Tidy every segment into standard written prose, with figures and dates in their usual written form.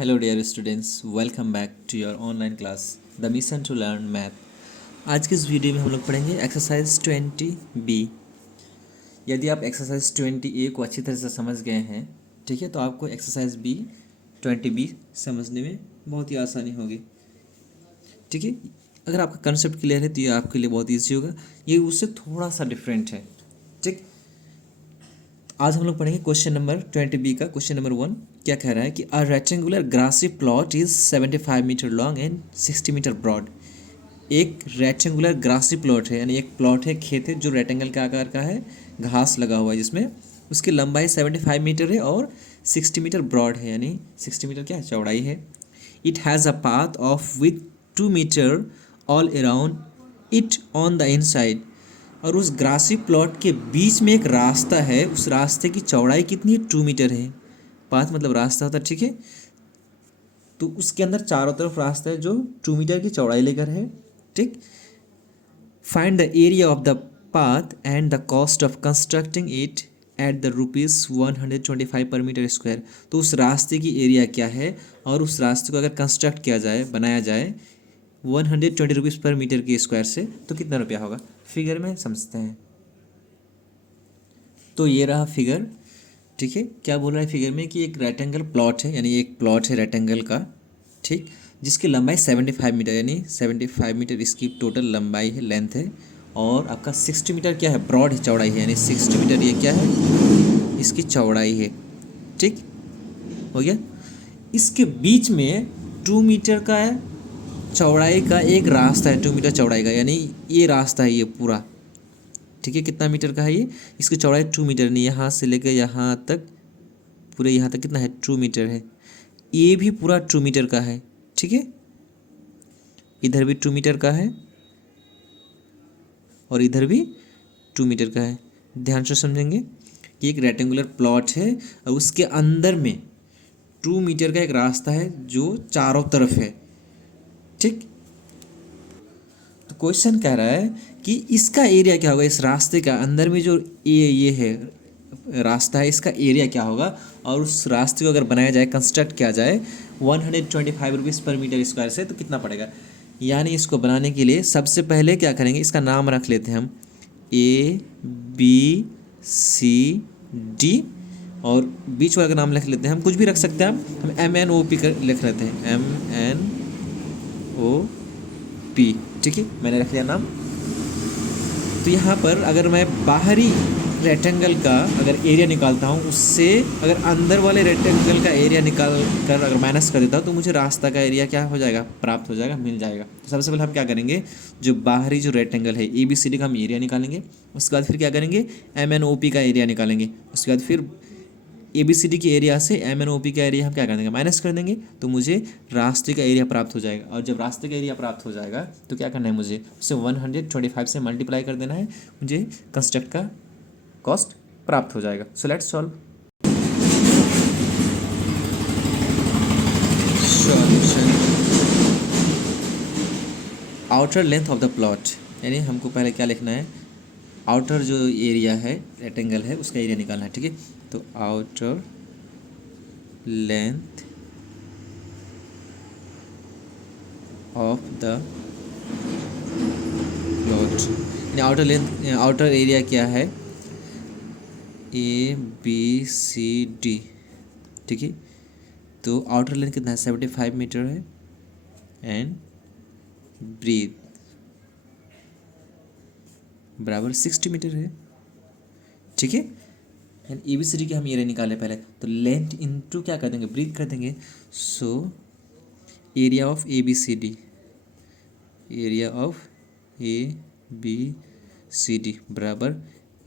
Hello dear students, welcome back to your online class, The Mission to Learn Math। आज की इस video में हम लोग पढ़ेंगे एक्सरसाइज 20B। यदि आप एक्सरसाइज 20A को अच्छी तरह से समझ गए हैं, ठीक है, तो आपको एक्सरसाइज 20B समझने में बहुत ही आसानी होगी। ठीक है, अगर आपका कंसेप्ट क्लियर है तो ये आपके लिए बहुत ईजी होगा। ये उससे थोड़ा सा डिफरेंट है। ठीक, आज हम लोग पढ़ेंगे क्वेश्चन नंबर 20B का। क्वेश्चन नंबर 1 क्या कह रहा है कि a rectangular grassy plot is 75 metre long and 60 metre broad. एक रेक्टेंगुलर ग्रासी प्लॉट है, यानी एक प्लॉट है, खेत है जो रेक्टेंगल के आकार का है, घास लगा हुआ है जिसमें उसकी लंबाई 75 मीटर है और 60 मीटर ब्रॉड है, यानी 60 मीटर क्या है, चौड़ाई है। It has a path of with 2 metre all around it on the inside. और उस ग्रासी प्लॉट के बीच में एक रास्ता है, उस रास्ते की चौड़ाई कितनी है, 2 मीटर है। पाथ मतलब रास्ता होता है, ठीक है। तो उसके अंदर चारों तरफ रास्ता है जो 2 मीटर की चौड़ाई लेकर है। ठीक, find the area of the path and the cost of constructing it at the ₹125 पर मीटर स्क्वायर। तो उस रास्ते की एरिया क्या है और उस रास्ते को अगर कंस्ट्रक्ट किया जाए, बनाया जाए 120 पर मीटर के स्क्वायर से, तो कितना रुपया होगा। फिगर में समझते हैं। तो ये रहा फिगर। ठीक है, क्या बोल रहा है फिगर में कि एक रेक्टेंगल प्लॉट है, यानी एक प्लॉट है रेक्टेंगल का, ठीक, जिसकी लंबाई 75 मीटर, यानी 75 मीटर इसकी टोटल लंबाई है, लेंथ है। और आपका 60 मीटर क्या है, ब्रॉड है, चौड़ाई है, यानी 60 मीटर ये क्या है, इसकी चौड़ाई है। ठीक, हो गया। इसके बीच में 2 मीटर का है चौड़ाई का एक रास्ता है, 2 मीटर चौड़ाई का, यानी ये रास्ता है ये पूरा। ठीक है, कितना मीटर का है ये, इसकी चौड़ाई 2 मीटर, नहीं यहाँ से लेकर यहाँ तक, पूरे यहाँ तक कितना है, 2 मीटर है। ये भी पूरा 2 मीटर का है। ठीक है, इधर भी 2 मीटर का है और इधर भी 2 मीटर का है। ध्यान से समझेंगे कि एक रेक्टेंगुलर प्लॉट है और उसके अंदर में 2 मीटर का एक रास्ता है जो चारों तरफ है। ठीक, तो क्वेश्चन कह रहा है कि इसका एरिया क्या होगा, इस रास्ते का अंदर में जो ये है रास्ता है, इसका एरिया क्या होगा। और उस रास्ते को अगर बनाया जाए, कंस्ट्रक्ट किया जाए 125 रुपीज़ पर मीटर स्क्वायर से, तो कितना पड़ेगा। यानी इसको बनाने के लिए सबसे पहले क्या करेंगे, इसका नाम रख लेते हैं हम ABCD, और बीच वाला का नाम लिख लेते हैं, हम कुछ भी रख सकते हैं। हम MNOP कर लिख लेते हैं, MNOP। ठीक है, मैंने रख लिया नाम। तो यहाँ पर अगर मैं बाहरी रेक्टेंगल का अगर एरिया निकालता हूँ, उससे अगर अंदर वाले रेक्टेंगल का एरिया निकाल कर अगर माइनस कर देता हूँ, तो मुझे रास्ता का एरिया क्या हो जाएगा, प्राप्त हो जाएगा, मिल जाएगा। तो सबसे पहले हम क्या करेंगे, जो बाहरी जो रेक्टेंगल है ABCD का हम एरिया निकालेंगे। उसके बाद फिर क्या करेंगे, MNOP का एरिया निकालेंगे। उसके बाद फिर ABCD के एरिया से MNOP का एरिया हम क्या कर देंगे, माइनस कर देंगे, तो मुझे रास्ते का एरिया प्राप्त हो जाएगा। और जब रास्ते का एरिया प्राप्त हो जाएगा तो क्या करना है, मुझे उसे 125 से मल्टीप्लाई कर देना है, मुझे कंस्ट्रक्ट का कॉस्ट प्राप्त हो जाएगा। So let's solve. Solution, outer length of the plot, यानी हमको पहले क्या लिखना है, आउटर जो एरिया है रेक्टेंगल है उसका एरिया निकालना है। ठीक है, तो outer length of the plot, यानी आउटर लेंथ, आउटर एरिया क्या है, ABCD। ठीक है, तो आउटर लेंथ कितना है, 75 मीटर है, एंड ब्रीथ बराबर 60 मीटर है। ठीक है, एंड ABCD के हम एरिया निकाले पहले, तो लेंथ इनटू क्या कर देंगे, ब्रीथ कर देंगे। So area of ABCD, area of ABCD बराबर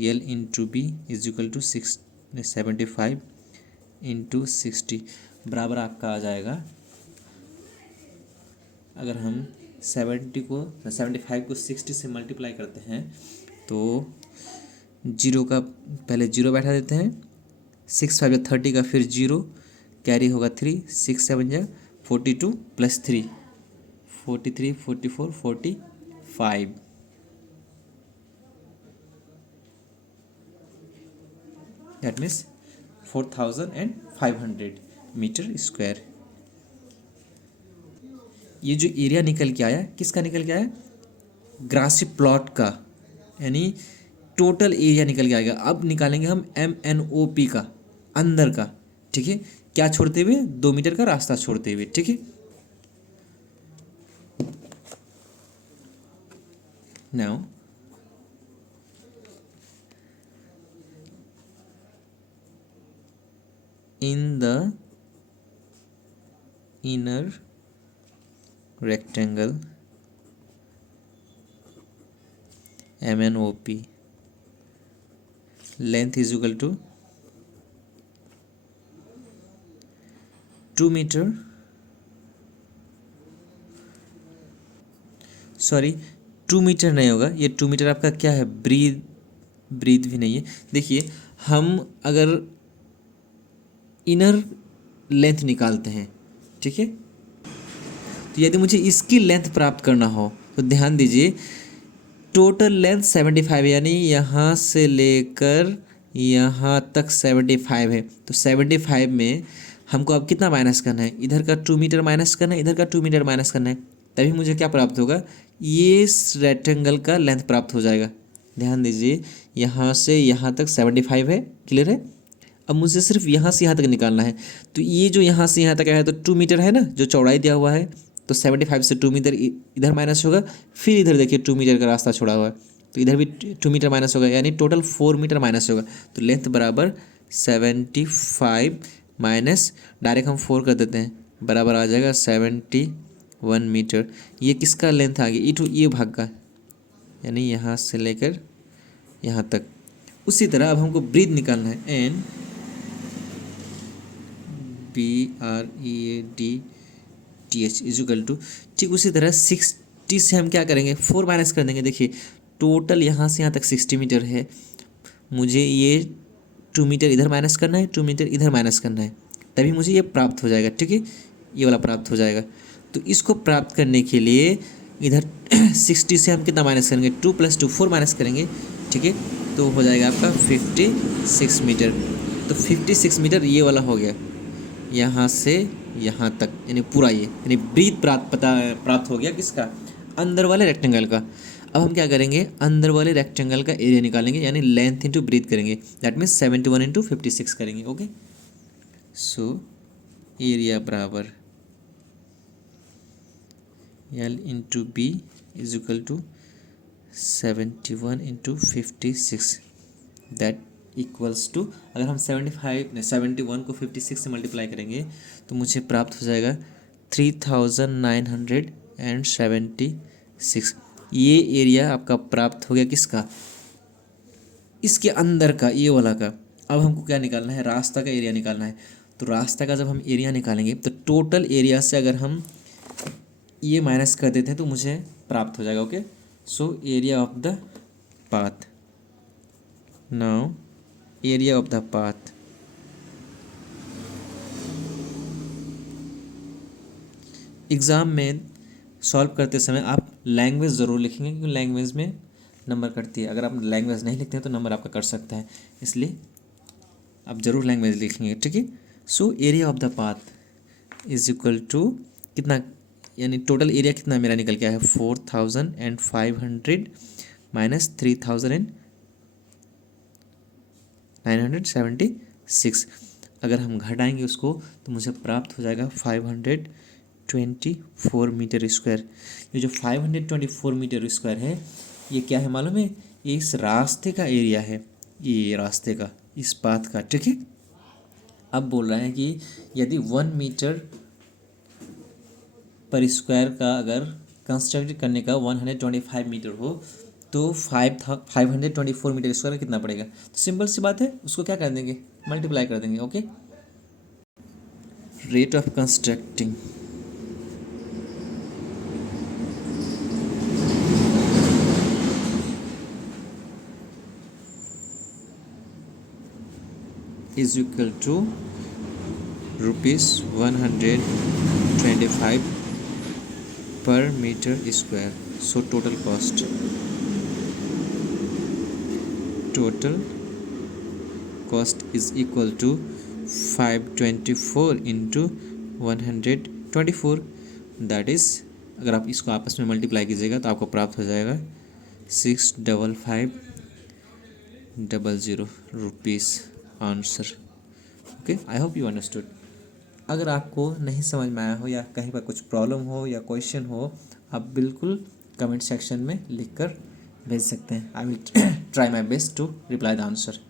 L into B is equal to 75 into 60 बराबर आपका आ जाएगा, अगर हम 75 को 60 से मल्टीप्लाई करते हैं तो जीरो का पहले जीरो बैठा देते हैं, 6 5 30 का फिर जीरो कैरी होगा 3, 6 7 42 plus 3 43 44 45, that means 4500 metre square. ये जो एरिया निकल के आया किसका निकल के आया, ग्रासी प्लॉट का, यानी टोटल एरिया निकल के आएगा। अब निकालेंगे हम MNOP का, अंदर का, ठीक है, क्या छोड़ते हुए, 2 मीटर का रास्ता छोड़ते हुए, ठीक है। Now in the inner rectangle MNOP length is equal to 2 metre, sorry 2 metre नहीं होगा, ये 2 मीटर आपका क्या है, ब्रीथ भी नहीं है। देखिए हम अगर इनर लेंथ निकालते हैं, ठीक है, तो यदि मुझे इसकी लेंथ प्राप्त करना हो तो ध्यान दीजिए, टोटल लेंथ 75 है, यानी यहाँ से लेकर यहाँ तक 75 है। तो 75 में हमको अब कितना माइनस करना है, इधर का 2 मीटर माइनस करना है, इधर का 2 मीटर माइनस करना है, तभी मुझे क्या प्राप्त होगा, ये रेक्टेंगल का लेंथ प्राप्त हो जाएगा। ध्यान दीजिए यहाँ से यहाँ तक 75 है, क्लियर है। अब मुझे सिर्फ यहाँ से यहाँ तक निकालना है, तो ये जो यहाँ से यहाँ तक आया है तो 2 मीटर है ना, जो चौड़ाई दिया हुआ है, तो 75 से 2 मीटर इधर माइनस होगा, फिर इधर देखिए 2 मीटर का रास्ता छोड़ा हुआ है, तो इधर भी 2 मीटर माइनस होगा, यानी टोटल 4 मीटर माइनस होगा। तो लेंथ बराबर 75 माइनस, डायरेक्ट हम 4 कर देते हैं, बराबर आ जाएगा 71 मीटर। ये किसका लेंथ आ गया, ये भाग का, यानी यहाँ से लेकर यहाँ तक। उसी तरह अब हमको ब्रीथ निकालना है, NBREADTH इज इक्वल टू, ठीक उसी तरह 60 से हम क्या करेंगे, 4 माइनस कर देंगे। देखिए टोटल यहाँ से यहाँ तक 60 मीटर है, मुझे ये 2 मीटर इधर माइनस करना है, 2 मीटर इधर माइनस करना है, तभी मुझे ये प्राप्त हो जाएगा, ठीक है, ये वाला प्राप्त हो जाएगा। तो इसको प्राप्त करने के लिए इधर 60 से हम कितना माइनस करेंगे, 2 + 2 4 माइनस करेंगे, ठीक है, तो हो जाएगा आपका 56 मीटर। तो 56 मीटर ये वाला हो गया, यहाँ से यहाँ तक, यानी पूरा ये, यानी ब्रीथ प्राप्त हो गया किसका, अंदर वाले रेक्टेंगल का। अब हम क्या करेंगे, अंदर वाले रेक्टेंगल का एरिया निकालेंगे, यानी लेंथ इंटू ब्रीथ करेंगे, दैट मीन्स 71 × 56 करेंगे। ओके, सो एरिया बराबर L × B is equal to 71 × 56, that equals to, अगर हम 71 को 56 से मल्टीप्लाई करेंगे तो मुझे प्राप्त हो जाएगा 3976। ये एरिया आपका प्राप्त हो गया किसका, इसके अंदर का, ये वाला का। अब हमको क्या निकालना है, रास्ता का एरिया निकालना है। तो रास्ता का जब हम एरिया निकालेंगे तो टोटल एरिया से अगर हम ये माइनस कर देते हैं तो मुझे प्राप्त हो जाएगा। Okay, so area of the path, now area of the path, exam में सॉल्व करते समय आप लैंग्वेज ज़रूर लिखेंगे, क्योंकि लैंग्वेज में नंबर कटती है। अगर आप लैंग्वेज नहीं लिखते हैं तो नंबर आपका कट सकता है, इसलिए आप ज़रूर लैंग्वेज लिखेंगे, ठीक है। So area of the path is equal to कितना, यानी टोटल एरिया कितना मेरा निकल के आया है, 4500 माइनस 3976। अगर हम घटाएंगे उसको तो मुझे प्राप्त हो जाएगा 524 मीटर स्क्वायर। ये जो 524 मीटर स्क्वायर है, ये क्या है मालूम है, ये इस रास्ते का एरिया है, ये रास्ते का, इस पाथ का, ठीक है। अब बोल रहे हैं कि यदि 1 मीटर पर स्क्वायर का अगर कंस्ट्रक्ट करने का 125 मीटर हो तो 524 मीटर स्क्वायर कितना पड़ेगा। तो सिंपल सी बात है, उसको क्या कर देंगे, मल्टीप्लाई कर देंगे। Okay, rate of constructing is equal to ₹125 पर metre square. So total cost is equal to 524 × 124, that is अगर आप इसको आपस में मल्टीप्लाई कीजिएगा तो आपको प्राप्त हो जाएगा 6550 rupees answer. Okay, I hope you understood. अगर आपको नहीं समझ में आया हो या कहीं पर कुछ प्रॉब्लम हो या क्वेश्चन हो, आप बिल्कुल कमेंट सेक्शन में लिख कर भेज सकते हैं। I will try my best to reply the answer.